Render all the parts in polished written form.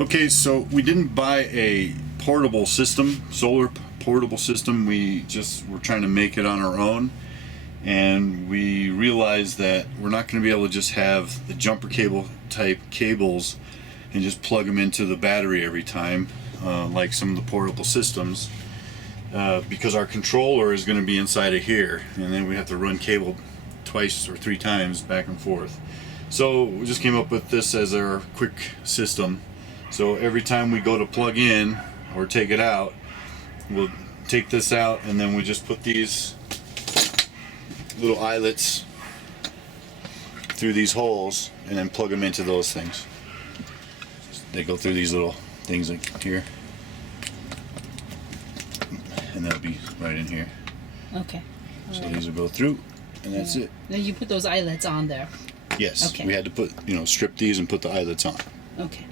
Okay, so we didn't buy a portable system, solar portable system. We just were trying to make it on our own, and we realized that we're not going to be able to just have the jumper cable type cables and just plug them into the battery every time, like some of the portable systems, because our controller is going to be inside of here, and then we have to run cable twice or three times back and forth. So we just came up with this as our quick system. So every time we go to plug in or take it out, we'll take this out, and then we just put these little eyelets through these holes and then plug them into those things. They go through these little things like here, and that'll be right in here. Okay. So these will go through, and that's it. Then you put those eyelets on there. Yes. Okay. We had to put, strip these and put the eyelets on. Okay.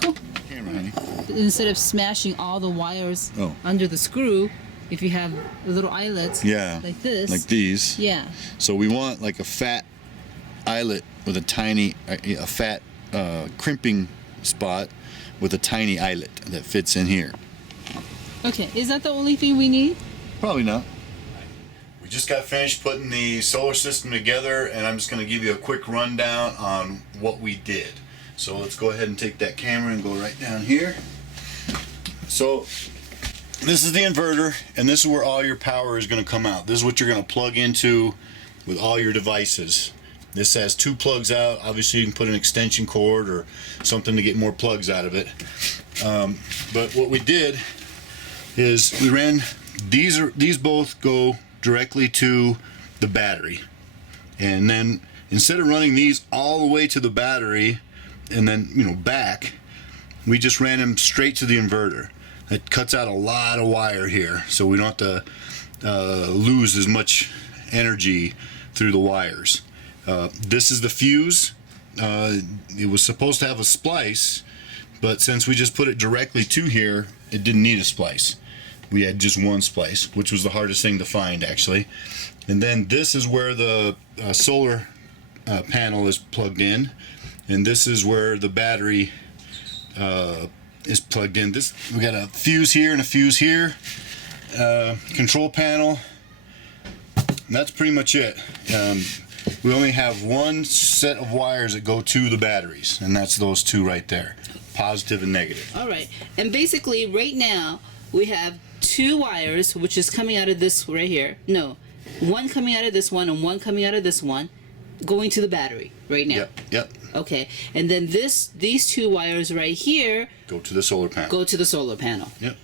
Cool. Camera, honey. Instead of smashing all the wires under the screw, if you have the little eyelets like this. Like these. Yeah. So we want like a fat eyelet with a tiny, a fat crimping spot with a tiny eyelet that fits in here. Okay. Is that the only thing we need? Probably not. We just got finished putting the solar system together, and I'm just going to give you a quick rundown on what we did. So let's go ahead and take that camera and go right down here. So this is the inverter, and this is where all your power is going to come out. This is what you're going to plug into with all your devices. This has two plugs out. Obviously you can put an extension cord or something to get more plugs out of it. But what we did is we ran, these both go directly to the battery. And then instead of running these all the way to the battery and then back, we just ran them straight to the inverter. It cuts out a lot of wire here, so we don't have to lose as much energy through the wires. This is the fuse. It was supposed to have a splice, but since we just put it directly to here, it didn't need a splice. We had just one splice, which was the hardest thing to find actually. And then this is where the solar panel is plugged in, and this is where the battery is plugged in. We got a fuse here and a fuse here, control panel, and that's pretty much it. We only have one set of wires that go to the batteries, and that's those two right there, positive and negative. All right. And basically right now we have two wires, which is coming out of this right here. No, one coming out of this one and one coming out of this one, going to the battery right now. Yep. Okay. And then these two wires right here Go to the solar panel. go to the solar panel. Yep.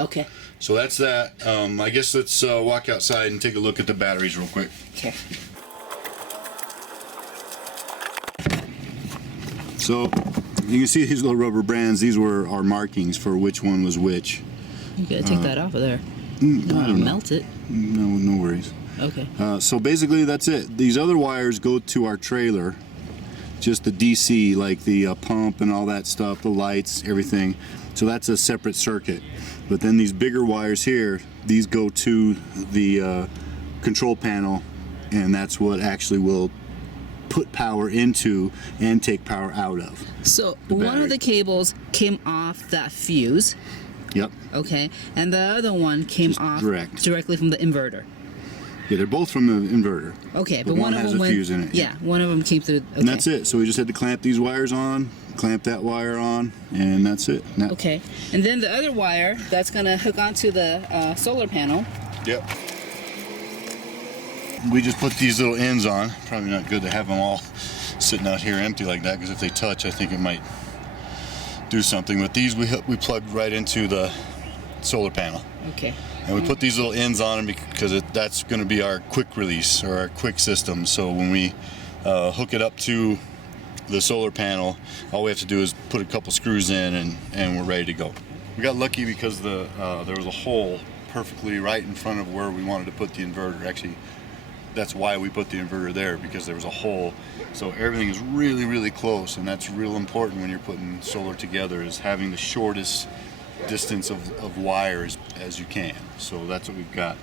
Okay. So that's that. I guess let's walk outside and take a look at the batteries real quick. Okay. So you can see these little rubber bands. These were our markings for which one was which. You gotta take that off of there. I don't know. Melt it. No worries. Okay. So basically that's it. These other wires go to our trailer, just the DC, like the pump and all that stuff, the lights, everything. So that's a separate circuit. But then these bigger wires here, these go to the control panel, and that's what actually will put power into and take power out of. So one of the cables came off that fuse. Yep. Okay. And the other one came Just off directly from the inverter. Yeah, they're both from the inverter. Okay, but but one of has them a went, fuse in it. Yeah, one of them came through. Okay. And that's it. So we just had to clamp these wires on, clamp that wire on, and that's it. Now, Okay. And then the other wire that's gonna hook onto the solar panel. Yep. We just put these little ends on. Probably not good to have them all sitting out here empty like that, because if they touch, I think it might do something. But these we plugged right into the solar panel. Okay. And we put these little ends on them because that's going to be our quick release or our quick system. So when we hook it up to the solar panel, all we have to do is put a couple screws in, and we're ready to go. We got lucky because there was a hole perfectly right in front of where we wanted to put the inverter. Actually, that's why we put the inverter there, because there was a hole. So everything is really, really close, and that's real important when you're putting solar together, is having the shortest distance of wires as you can. So that's what we've got.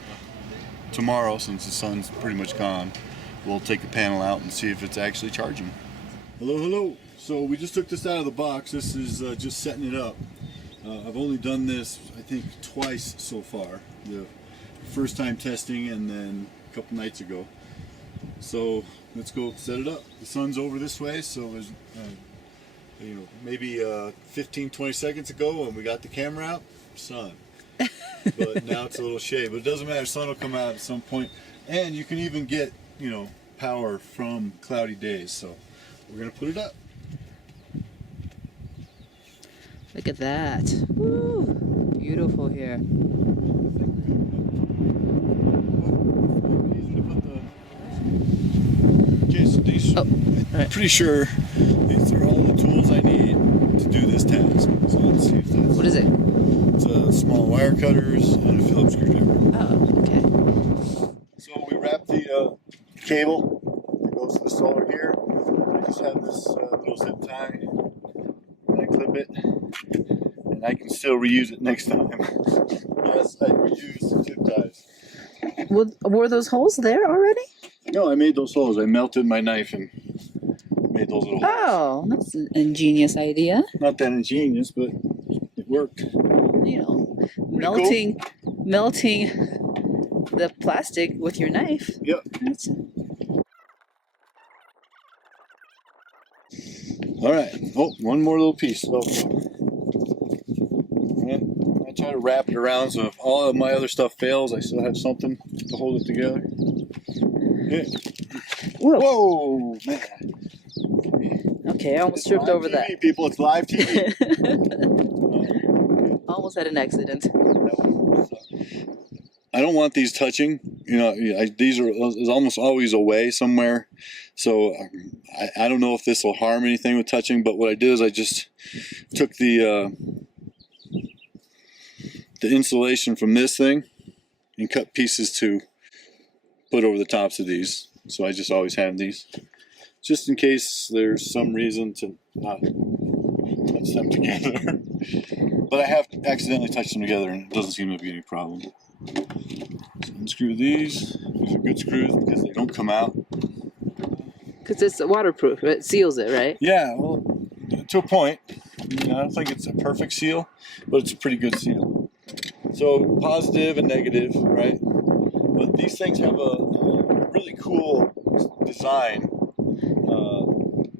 Tomorrow, since the sun's pretty much gone, we'll take the panel out and see if it's actually charging. Hello. So we just took this out of the box. This is just setting it up. I've only done this, I think, twice so far. The first time testing and then a couple nights ago. So let's go set it up. The sun's over this way, so it was, you know, maybe 15-20 seconds ago when we got the camera out, sun. But now it's a little shade. But it doesn't matter, sun will come out at some point. And you can even get, you know, power from cloudy days. So we're gonna put it up. Look at that. Woo, beautiful here. Okay, so these, I'm pretty sure these are all the tools I need to do this task. So let's see if that's... What is it? It's small wire cutters and a Phillips screwdriver. Oh, okay. So we wrap the cable that goes to the solar here. I just have this little zip tie, and I clip it, and I can still reuse it next time. Yes, I reuse zip ties. Were those holes there already? No, I made those holes. I melted my knife and made those little holes. Oh, that's an ingenious idea. Not that ingenious, but it worked. You know, Pretty melting the plastic with your knife. Yep. That's... All right. Oh, one more little piece. So, I try to wrap it around so if all of my other stuff fails, I still have something to hold it together. Yeah. Whoa. Whoa, man. Okay, I almost It's tripped live over TV, that. People, it's live TV. Almost had an accident. I don't want these touching. You know, these are almost always away somewhere. So I don't know if this will harm anything with touching. But what I did is I just took the insulation from this thing and cut pieces to put over the tops of these. So I just always have these, just in case there's some reason to not touch them together. But I have accidentally touched them together and it doesn't seem to be any problem. So unscrew these. These are good screws because they don't come out. Because it's waterproof, it seals it, right? Yeah, well, to a point. You know, I don't think it's a perfect seal, but it's a pretty good seal. So positive and negative, right? But these things have a really cool design.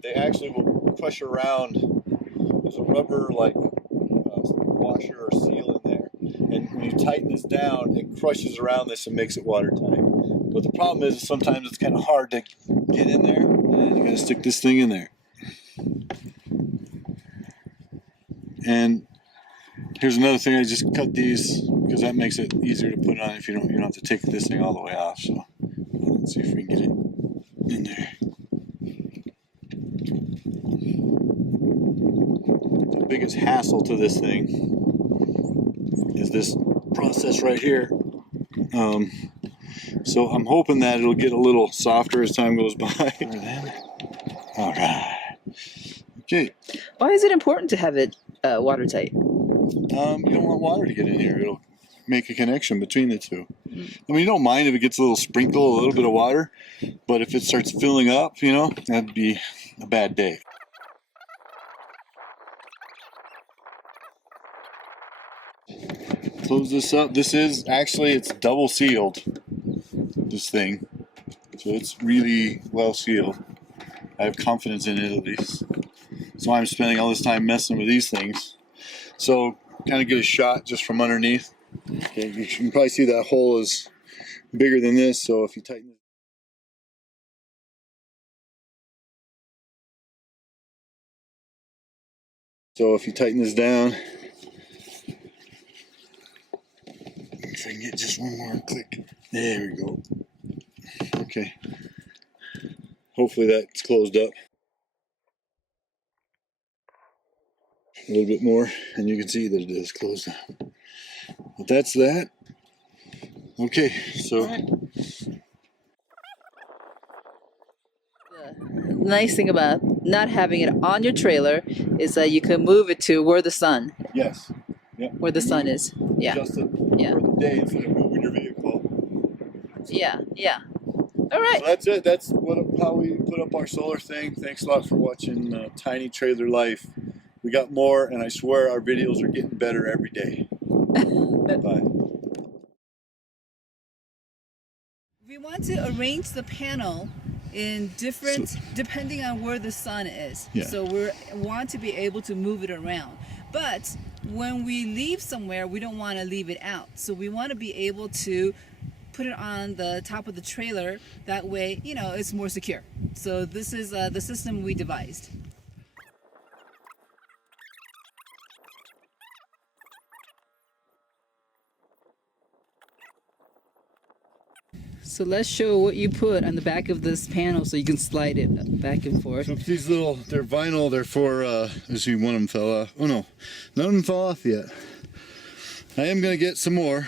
They actually will crush around. There's a rubber like washer or seal in there, and when you tighten this down, it crushes around this and makes it watertight. But the problem is sometimes it's kind of hard to get in there, and you gotta stick this thing in there. And here's another thing, I just cut these because that makes it easier to put on if you don't have to take this thing all the way off. So let's see if we can get it in there. The biggest hassle to this thing is this process right here. So I'm hoping that it'll get a little softer as time goes by. All right. Okay. Why is it important to have it watertight? You don't want water to get in here. It'll make a connection between the two. I mean, you don't mind if it gets a little sprinkle, a little bit of water, but if it starts filling up, you know, that'd be a bad day. Close this up. This is actually, it's double sealed, this thing. So it's really well sealed. I have confidence in it at least. So I'm spending all this time messing with these things. So kind of get a shot just from underneath. Okay, you can probably see that hole is bigger than this, so if you tighten it. So if you tighten this down, if I can get just one more click. There we go. Okay. Hopefully that's closed up. A little bit more, and you can see that it is closed up. But that's that. Okay, so. The nice thing about not having it on your trailer is that you can move it to where the sun, Yes. Yep. where the sun is. Yeah. Adjust it Yeah. for the day instead of moving your vehicle. Yeah. Yeah. All right. So that's it. That's how we put up our solar thing. Thanks a lot for watching Tiny Trailer Life. We got more, and I swear our videos are getting better every day. Bye. We want to arrange the panel in different, depending on where the sun is. Yeah. So we want to be able to move it around. But when we leave somewhere, we don't want to leave it out. So we want to be able to put it on the top of the trailer. That way, you know, it's more secure. So this is the system we devised. So let's show what you put on the back of this panel so you can slide it back and forth. So these little, they're vinyl, they're for, let's see, one of them fell off. Oh no, none of them fell off yet. I am gonna get some more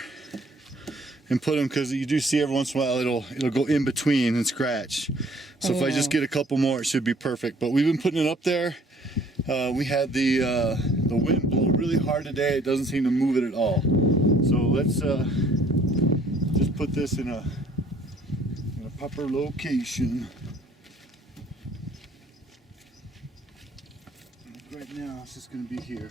and put them, because you do see every once in a while it'll go in between and scratch. So if I just get a couple more, it should be perfect. But we've been putting it up there. We had the wind blow really hard today. It doesn't seem to move it at all. So let's just put this in a proper location. Right now it's just going to be here.